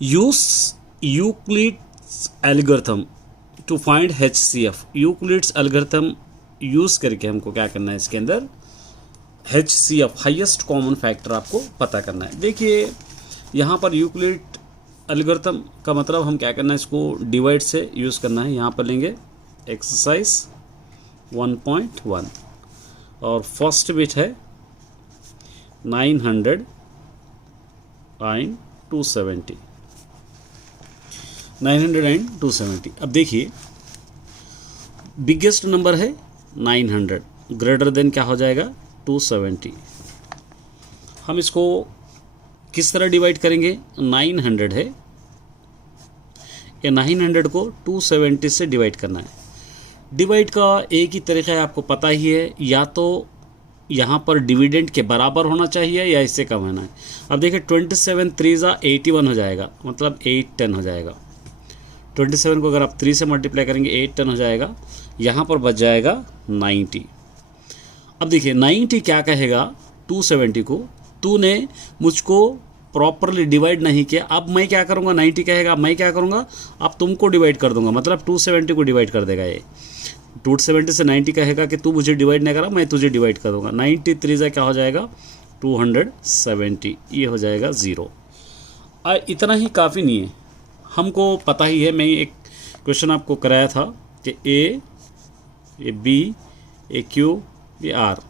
Use Euclid's algorithm to find HCF। Euclid's algorithm use करके हमको क्या करना है, इसके अंदर HCF हाईएस्ट कॉमन फैक्टर आपको पता करना है। देखिए यहाँ पर यूक्लिड एल्गोरिथम का मतलब हम क्या करना है, इसको डिवाइड से यूज़ करना है। यहाँ पर लेंगे एक्सरसाइज 1.1 और फर्स्ट बिट है 900 एंड 270, 900 एंड 270। अब देखिए बिगेस्ट नंबर है 900, ग्रेटर देन क्या हो जाएगा 270। हम इसको किस तरह डिवाइड करेंगे, 900 है, ये 900 को 270 से डिवाइड करना है। डिवाइड का एक ही तरीका है, आपको पता ही है, या तो यहाँ पर डिविडेंड के बराबर होना चाहिए या इससे कम होना है। अब देखिए 27 3 81 हो जाएगा, मतलब 810 हो जाएगा। 27 को अगर आप 3 से मल्टीप्लाई करेंगे 810 हो जाएगा, यहाँ पर बच जाएगा 90। अब देखिए 90 क्या कहेगा 270 को, तूने मुझको प्रॉपरली डिवाइड नहीं किया। अब मैं क्या करूँगा, 90 कहेगा, मैं क्या करूँगा, अब तुमको डिवाइड कर दूंगा, मतलब 270 को डिवाइड कर देगा। ये 270 से 90 कहेगा कि तू मुझे डिवाइड नहीं करा, मैं तुझे डिवाइड कर दूंगा। 93 से क्या हो जाएगा 270, ये हो जाएगा 0। इतना ही काफ़ी नहीं है, हमको पता ही है। मैं एक क्वेश्चन आपको कराया था कि ए बी ए क्यू ये आर,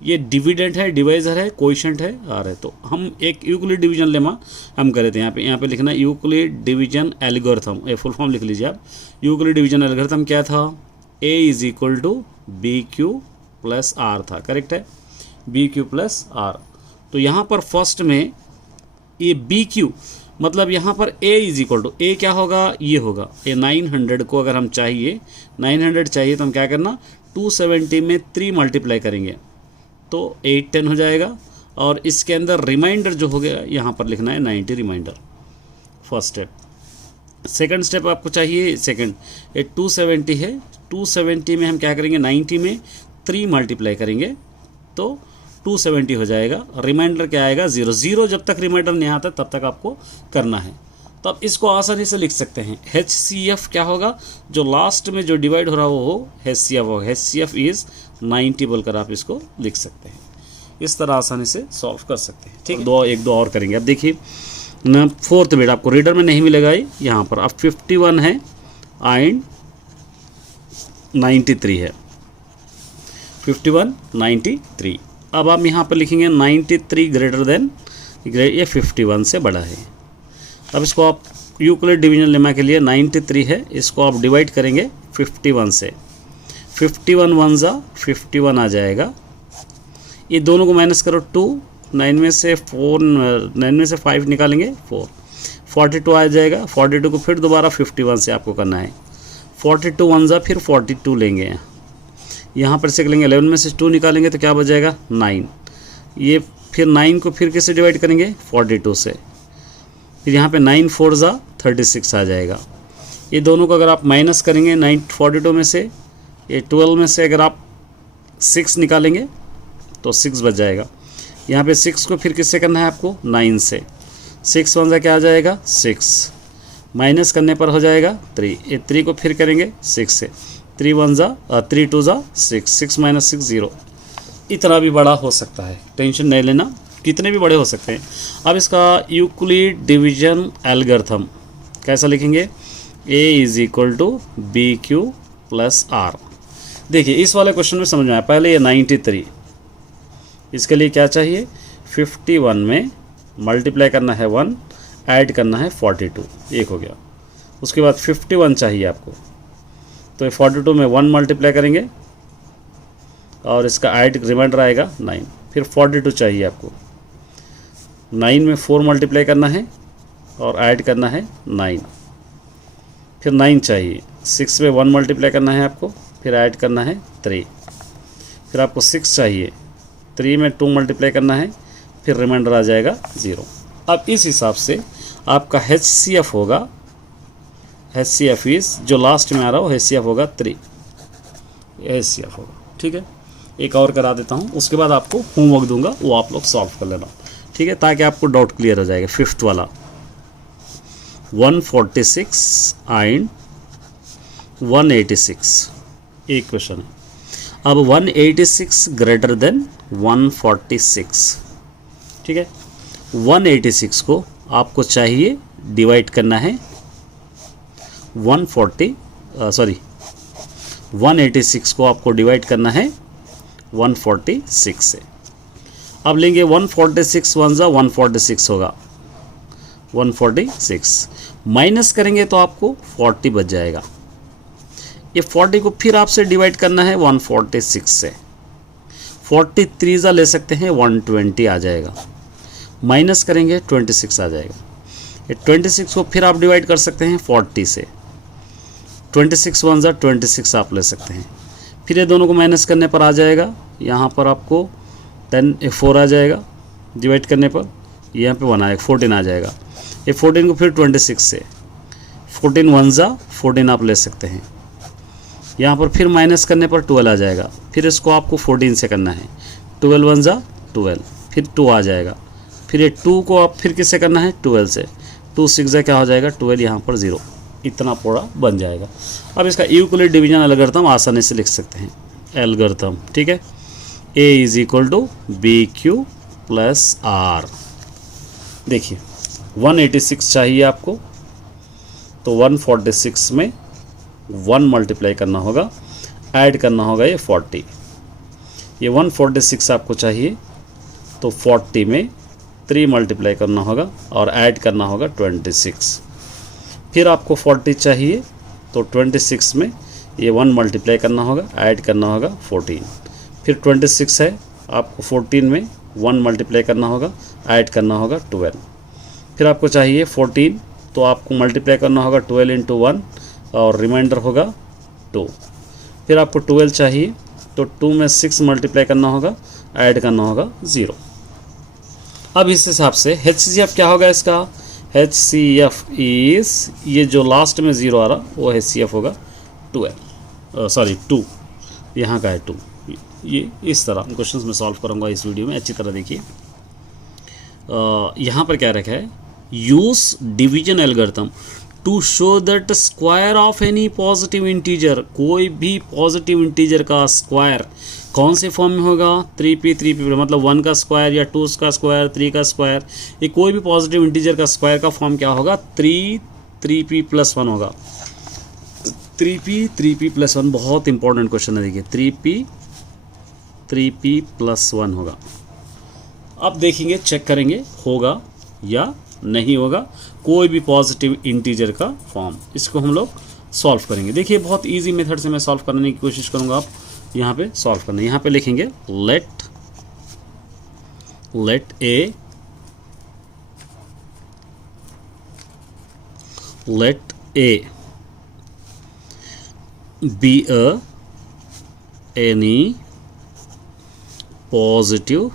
ये डिविडेंड है, डिवाइजर है, कोएफिशिएंट है, आर है। तो हम एक यूक्लिड डिवीजन लेमा हम करे थे। यहाँ पे लिखना यूक्लिड डिवीजन एल्गोरिथम, ये फुल फॉर्म लिख लीजिए आप। यूक्लिड डिवीजन एल्गोरिथम क्या था, A is equal to B Q plus R था, करेक्ट है, बी क्यू प्लस आर। तो यहाँ पर फर्स्ट में ये बी क्यू, मतलब यहाँ पर a इज इक्वल टू, ए क्या होगा, ये होगा, ये 900 को अगर हम चाहिए 900 चाहिए तो हम क्या करना, 270 में 3 मल्टीप्लाई करेंगे तो 810 हो जाएगा। और इसके अंदर रिमाइंडर जो हो गया यहाँ पर लिखना है 90 remainder, first step. Second step आपको चाहिए, सेकंड ये 270 है, 270 में हम क्या करेंगे, 90 में 3 मल्टीप्लाई करेंगे तो 270 हो जाएगा। रिमाइंडर क्या आएगा 0, 0 जब तक रिमाइंडर नहीं आता तब तक आपको करना है। तो अब इसको आसानी से लिख सकते हैं, HCF क्या होगा, जो लास्ट में जो डिवाइड हो रहा है वो HCF होगा। HCF इज़ 90 बोलकर आप इसको लिख सकते हैं। इस तरह आसानी से सॉल्व कर सकते हैं, ठीक है। एक दो और करेंगे। अब देखिए ना, फोर्थ बिट आपको रीडर में नहीं मिलेगा, यहाँ पर अब 51 है एंड 93 है, 51 93। अब आप यहाँ पर लिखेंगे 93 ग्रेटर देन, ये 51 से बड़ा है। अब इसको आप यूक्लिड डिवीजन लेमा के लिए 93 है, इसको आप डिवाइड करेंगे 51 से, 51 1 जा 51 आ जाएगा। ये दोनों को माइनस करो 2, 9 में से 5 निकालेंगे 4, 42 आ जाएगा। 42 को फिर दोबारा 51 से आपको करना है, 42 1 जा फिर 42 लेंगे, यहाँ पर से लेंगे 11 में से 2 निकालेंगे तो क्या बच जाएगा 9। ये फिर 9 को फिर किससे डिवाइड करेंगे 42 से, फिर यहाँ पे 9 4 जा 36 आ जाएगा। ये दोनों को अगर आप माइनस करेंगे 42 में से, ये 12 में से अगर आप 6 निकालेंगे तो 6 बच जाएगा। यहाँ पे 6 को फिर किससे करना है आपको 9 से, 6 1 जा क्या आ जाएगा 6, माइनस करने पर हो जाएगा 3। ये 3 को फिर करेंगे 6 से, 3 1 जा 3 2 जा 6, 6 माइनस 6 0। इतना भी बड़ा हो सकता है, टेंशन नहीं लेना, कितने भी बड़े हो सकते हैं। अब इसका यूक्लिड डिवीजन एल्गोरिथम कैसा लिखेंगे, a is equal to B Q plus R. देखिए इस वाले क्वेश्चन में समझ में आया, पहले ये 93, इसके लिए क्या चाहिए 51 में मल्टीप्लाई करना है 1, ऐड करना है 42, एक हो गया। उसके बाद 51 चाहिए आपको, तो ये 42 में 1 मल्टीप्लाई करेंगे और इसका ऐड रिमाइंडर आएगा 9। फिर 42 चाहिए आपको, 9 में 4 मल्टीप्लाई करना है और ऐड करना है 9। फिर 9 चाहिए, 6 में 1 मल्टीप्लाई करना है आपको, फिर ऐड करना है 3। फिर आपको 6 चाहिए, 3 में 2 मल्टीप्लाई करना है, फिर रिमाइंडर आ जाएगा 0। अब इस हिसाब से आपका HCF होगा, HCF इज जो लास्ट में आ रहा हो HCF होगा 3, HCF होगा, ठीक है। एक और करा देता हूँ, उसके बाद आपको होमवर्क दूंगा, वो आप लोग सॉल्व कर लेना, ठीक है, ताकि आपको डाउट क्लियर हो जाएगा। 5th वाला 146 एंड 186, एक क्वेश्चन है। अब 186 ग्रेटर देन 146, ठीक है। 186 को आपको चाहिए डिवाइड करना है 186 को आपको डिवाइड करना है 146 से। अब लेंगे 146 वन जा 146 होगा, 146 माइनस करेंगे तो आपको 40 बच जाएगा। ये 40 को फिर आपसे डिवाइड करना है 146 से, 43 जा ले सकते हैं 120 आ जाएगा, माइनस करेंगे 26 आ जाएगा। ये 26 को फिर आप डिवाइड कर सकते हैं 40 से, 26 वन जा 26 आप ले सकते हैं। फिर ये दोनों को माइनस करने पर आ जाएगा, यहाँ पर आपको 4 आ जाएगा, डिवाइड करने पर यहाँ पे 1 आएगा, 14 आ जाएगा। ये 14 को फिर 26 से, 14 वन जा 14 आप ले सकते हैं। यहाँ पर फिर माइनस करने पर 12 आ जाएगा, फिर इसको आपको 14 से करना है, 12 वन जा 12, फिर 2 आ जाएगा। फिर ये 2 को आप फिर किससे करना है 12 से, 2 6 जा क्या हो जाएगा 12, यहाँ पर 0, इतना पूरा बन जाएगा। अब इसका यूक्लिड डिवीजन एल्गोरिथम आसानी से लिख सकते हैं, एल्गोरिथम, ठीक है। A is equal to B Q plus R. देखिए 186 चाहिए आपको, तो 146 में 1 मल्टीप्लाई करना होगा, ऐड करना होगा ये 40। ये 146 आपको चाहिए तो 40 में 3 मल्टीप्लाई करना होगा और ऐड करना होगा 26। फिर आपको 40 चाहिए तो 26 में ये 1 मल्टीप्लाई करना होगा, ऐड करना होगा 14। फिर 26 है, आपको 14 में 1 मल्टीप्लाई करना होगा, ऐड करना होगा 12। फिर आपको चाहिए 14, तो आपको मल्टीप्लाई करना होगा 12 इंटू 1 और रिमाइंडर होगा 2। फिर आपको 12 चाहिए तो 2 में 6 मल्टीप्लाई करना होगा, ऐड करना होगा 0। अब इस हिसाब से HCF क्या होगा इसका, HCF इज, ये जो लास्ट में 0 आ रहा वो HCF होगा 2, यहाँ का है 2। ये इस तरह क्वेश्चंस में सॉल्व करूँगा इस वीडियो में, अच्छी तरह देखिए। यहाँ पर क्या रखा है, use division algorithm to show that square of any positive integer, कोई भी पॉजिटिव इंटीजर का स्क्वायर कौन से फॉर्म में होगा, 3p मतलब 1 का स्क्वायर या 2 का स्क्वायर, 3 का स्क्वायर, ये कोई भी पॉजिटिव इंटीजर का स्क्वायर का फॉर्म क्या होगा, 3p + 1 होगा। 3p + 1 बहुत इंपॉर्टेंट क्वेश्चन है, देखिए 3p + 1 होगा। अब देखेंगे, चेक करेंगे होगा या नहीं होगा कोई भी पॉजिटिव इंटीजर का फॉर्म, इसको हम लोग सॉल्व करेंगे। देखिए बहुत इजी मेथड से मैं सॉल्व करने की कोशिश करूंगा, आप यहाँ पे सॉल्व करना। यहाँ पे लिखेंगे let A be any positive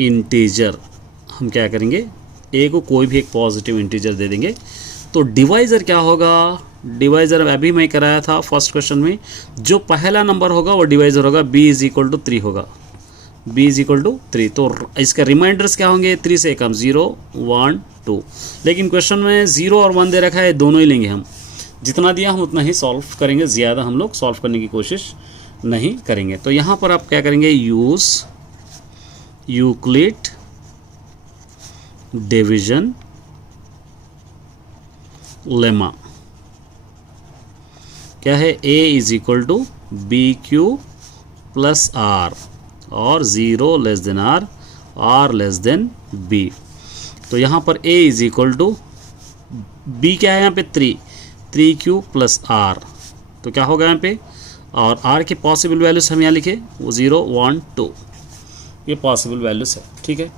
integer. हम क्या करेंगे, ए को कोई भी एक पॉजिटिव इंटीजर दे देंगे, तो डिवाइज़र क्या होगा, डिवाइज़र अभी मैं कराया था फर्स्ट क्वेश्चन में, जो पहला नंबर होगा वो डिवाइज़र होगा, b = 3 होगा, b = 3। तो इसका रिमाइंडर्स क्या होंगे, 3 से कम, 0 1 2। लेकिन क्वेश्चन में 0 और 1 दे रखा है, दोनों ही लेंगे हम, जितना दिया हम उतना ही सॉल्व करेंगे, ज़्यादा हम लोग सॉल्व करने की कोशिश नहीं करेंगे। तो यहाँ पर आप क्या करेंगे, यूज़ यूक्लिड डिवीजन लेमा। क्या है, A = BQ + R और 0 r, R B। तो यहाँ पर A = B क्या है यहाँ पे 3Q + R, तो क्या होगा यहाँ पे, और R के पॉसिबल वैल्यूज हम यहाँ लिखे, वो 0 1 2, ये पॉसिबल वैल्यूज है, ठीक है।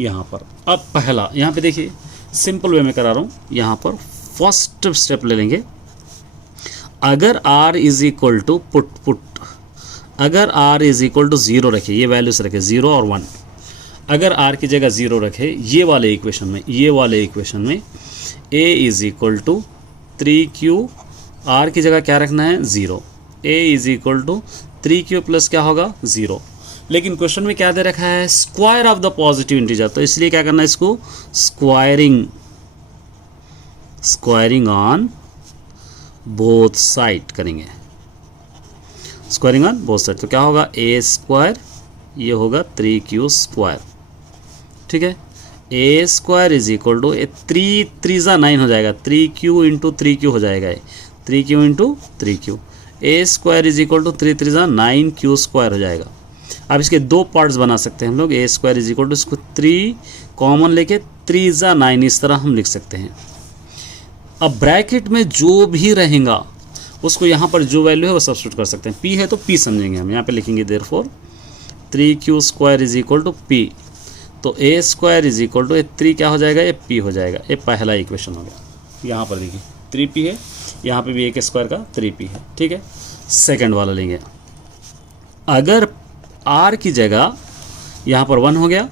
यहाँ पर अब पहला, यहाँ पे देखिए सिंपल वे में करा रहा हूँ, यहाँ पर फर्स्ट स्टेप ले लेंगे। अगर R = पुट अगर R = 0 रखे, ये वैल्यूज रखे 0 और 1, अगर R की जगह 0 रखे, ये वाले इक्वेशन में A = 3Q, R की जगह क्या रखना है 0, A = 3Q + क्या होगा 0। लेकिन क्वेश्चन में क्या दे रखा है, square of the positive integer, तो इसलिए क्या करना है इसको स्क्वायरिंग ऑन बोथ साइड करेंगे, स्क्वायरिंग ऑन बोथ साइड। तो क्या होगा ए स्क्वायर, ये होगा 3q², ठीक है। A square is equal to 3×3 हो जाएगा, 3q इंटू 3q हो जाएगा, 3q into 3q। A square is equal to 3×3 9q² हो जाएगा। अब इसके दो पार्ट्स बना सकते हैं हम लोग, ए स्क्वायर इज इक्वल टू इसको 3 कॉमन लेके 3×9 इस तरह हम लिख सकते हैं। अब ब्रैकेट में जो भी रहेगा उसको यहाँ पर जो वैल्यू है वो सब्स्टिट्यूट कर सकते हैं। p है तो p समझेंगे हम, यहाँ पे लिखेंगे therefore 3q² is equal to p। तो A square is equal to 3 क्या हो जाएगा, ये p हो जाएगा। ये पहला इक्वेशन हो गया। यहाँ पर देखिए 3p है, यहाँ पे भी एक स्क्वायर का 3p है, ठीक है। सेकंड वाला लेंगे, अगर r की जगह यहाँ पर 1 हो गया,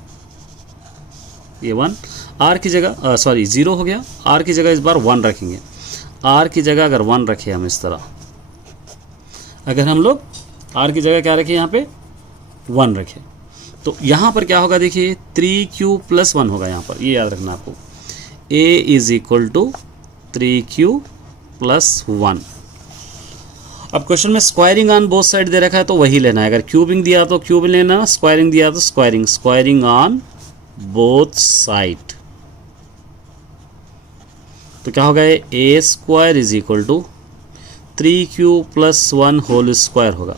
ये 1 r की जगह 0 हो गया, r की जगह इस बार 1 रखेंगे। r की जगह अगर 1 रखे हम इस तरह, अगर हम लोग r की जगह क्या रखें, यहाँ पे 1 रखें, तो यहाँ पर क्या होगा देखिए 3q+1 होगा। यहाँ पर ये याद रखना आपको, a is equal to 3q+1। अब क्वेश्चन में स्क्वायरिंग ऑन बोथ साइड दे रखा है तो वही लेना है। अगर क्यूबिंग दिया तो क्यूबिंग लेना, स्क्वायरिंग दिया तो स्क्वायरिंग ऑन बोथ साइड। तो क्या होगा, A square is equal to 3q+1 whole square होगा।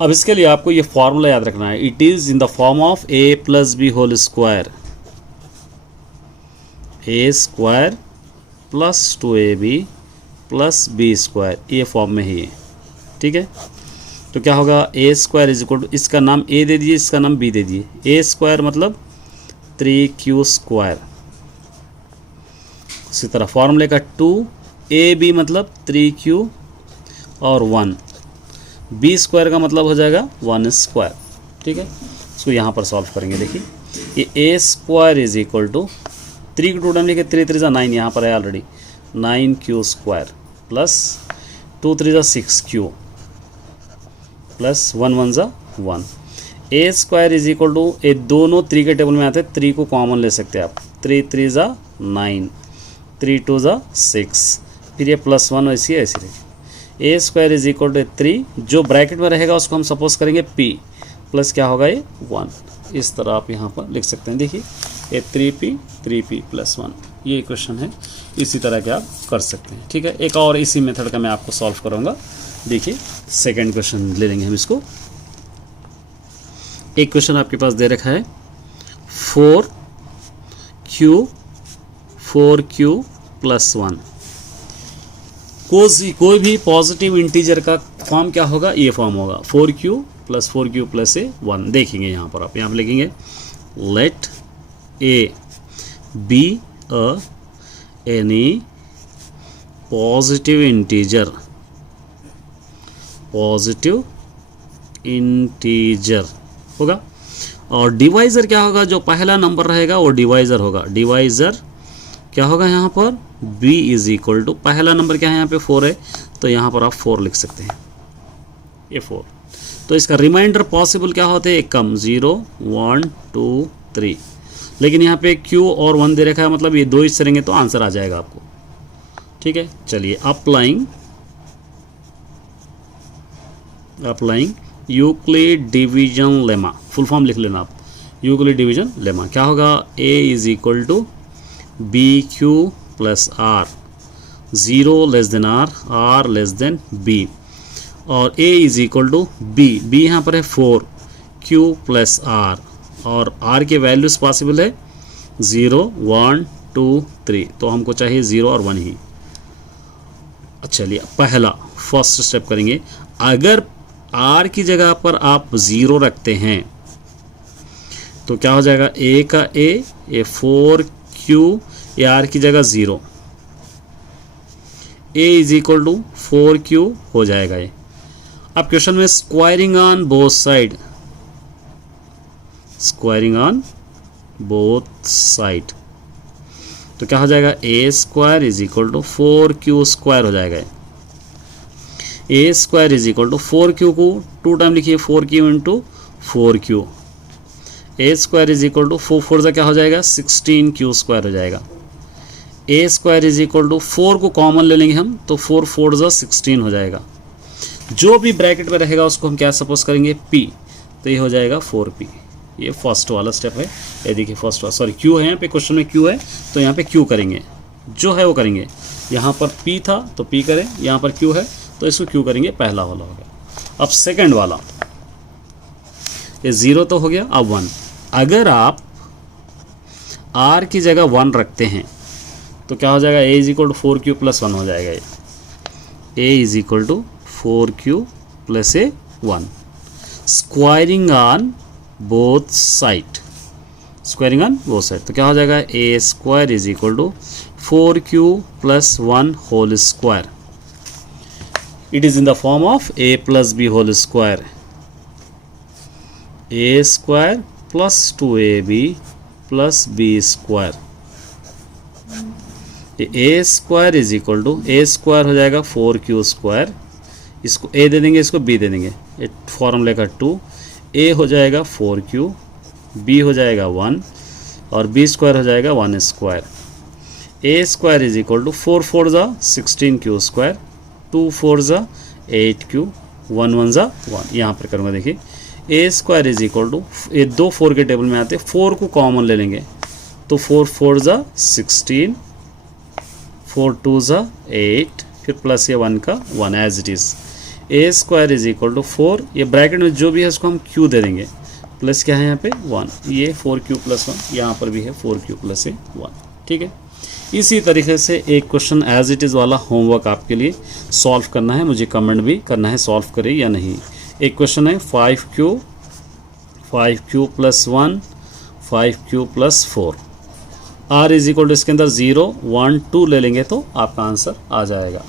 अब इसके लिए आपको ये फॉर्मूला याद रखना है, it is in the form of a+b whole square, a square plus 2ab plus b², ये फॉर्म में ही है, ठीक है। तो क्या होगा, A square is equal to, इसका नाम a दे दीजिए, इसका नाम b दे दीजिए। a स्क्वायर मतलब 3q², इसी तरह फॉर्मूले का 2ab मतलब 3q और 1, b² का मतलब हो जाएगा 1², ठीक है। इसको यहाँ पर सॉल्व करेंगे। देखिए ये ए स्क्वायर इज इक्वल टू 3 की 2 टाइम लिखे, 3×3 9, यहाँ पर है already 9q² plus 2×3 6q plus 1×1 A square is equal to, ये दोनों 3 के टेबल में आते हैं, 3 को कॉमन ले सकते हैं आप, 3×3 9, 3×2 6, फिर ये +1 ऐसी रही। ए स्क्वायर इज इक्वल टू 3, जो ब्रैकेट में रहेगा उसको हम सपोज करेंगे p, प्लस क्या होगा ये 1, इस तरह आप यहाँ पर लिख सकते हैं। देखिए ये 3p + 1, ये इक्वेशन है। इसी तरह के आप कर सकते हैं, ठीक है। एक और इसी मेथड का मैं आपको सॉल्व करूँगा। देखिए सेकंड क्वेश्चन ले लेंगे हम इसको। एक क्वेश्चन आपके पास दे रखा है 4q+1, कोई भी पॉजिटिव इंटीजर का फॉर्म क्या होगा, ये फॉर्म होगा 4q + 4q + a 1। देखेंगे यहाँ पर आप, यहाँ पर लिखेंगे let a be any positive integer होगा। और डिवाइज़र क्या होगा, जो पहला नंबर रहेगा वो डिवाइज़र होगा। डिवाइज़र क्या होगा यहाँ पर, b इज इक्वल टू, पहला नंबर क्या है यहाँ पे 4 है, तो यहाँ पर आप 4 लिख सकते हैं, ये 4। तो इसका रिमाइंडर पॉसिबल क्या होते हैं, कम 0 1 2 3, लेकिन यहाँ पे q और 1 दे रखा है, मतलब ये 2 हिस्से रहेंगे तो आंसर आ जाएगा आपको, ठीक है। चलिए applying Euclid division lemma, full form लिख लेना आप, यूक्लिड डिवीजन लेमा क्या होगा, a is equal to BQ + R, 0 less than R, R less than B, और A is equal to B यहाँ पर है 4, Q + R, और R के वैल्यूज़ पॉसिबल है 0 1 2 3, तो हमको चाहिए 0 और 1 ही। चलिए पहला फर्स्ट स्टेप करेंगे, अगर R की जगह पर आप 0 रखते हैं तो क्या हो जाएगा, A का A, ये 4q, ये R की जगह 0, A is equal to 4q हो जाएगा ये। अब क्वेश्चन में स्क्वायरिंग ऑन बोथ साइड, तो क्या हो जाएगा, a square is equal to 4q² हो जाएगा। a square is equal to 4q को 2 टाइम लिखिए, 4q into 4q, a square is equal to 4 4 क्या हो जाएगा 16q स्क्वायर हो जाएगा। ए स्क्वायर इज इक्वल टू 4 को कॉमन ले लेंगे हम तो 4 4 16 हो जाएगा। जो भी ब्रैकेट में रहेगा उसको हम क्या सपोज करेंगे p, तो ये हो जाएगा 4p। ये फर्स्ट वाला स्टेप है। ये देखिए फर्स्ट वाला, सॉरी q है, यहाँ पे क्वेश्चन में q है तो यहाँ पे q करेंगे, जो है वो करेंगे। यहाँ पर p था तो p करें, यहाँ पर q है तो इसको q करेंगे, पहला वाला हो गया। अब सेकंड वाला, ये 0 तो हो गया, अब 1। अगर आप r की जगह 1 रखते हैं तो क्या हो जाएगा, a is equal to 4q plus 1 हो जाएगा। ये a is equal to 4q plus A 1, squaring on both side, squaring on both side, तो क्या हो जाएगा ए square is equal to 4q plus 1 whole square. It is in the form of a plus b whole square, a square plus 2ab plus b square. A square is equal to, A square हो जाएगा 4q square, इसको a दे देंगे, इसको b दे देंगे, फॉर्मूले का 2, a हो जाएगा 4q, b हो जाएगा 1 और b स्क्वायर हो जाएगा 1 square. A square is equal to 4 4 16q square, 2 4 8q, 1 1 1। यहाँ पर करूँगा, देखिए ए स्क्वायर इज इक्वल टू, ये 2 4 के टेबल में आते, 4 को कॉमन ले लेंगे तो 4 4 16, 4 2 8, फिर प्लस ये 1 का 1 as it is. A square is equal to 4, ये ब्रैकेट में जो भी है उसको हम q दे देंगे, प्लस क्या है यहाँ पे 1, ये 4q प्लस 1, यहाँ पर भी है 4q प्लस 1। ठीक है, इसी तरीके से एक क्वेश्चन एज इट इज़ वाला होमवर्क आपके लिए सॉल्व करना है, मुझे कमेंट भी करना है सॉल्व करें या नहीं। एक क्वेश्चन है 5q plus 1, 5q plus 4, r is equal to इसके अंदर 0 1 2 ले लेंगे तो आपका आंसर आ जाएगा।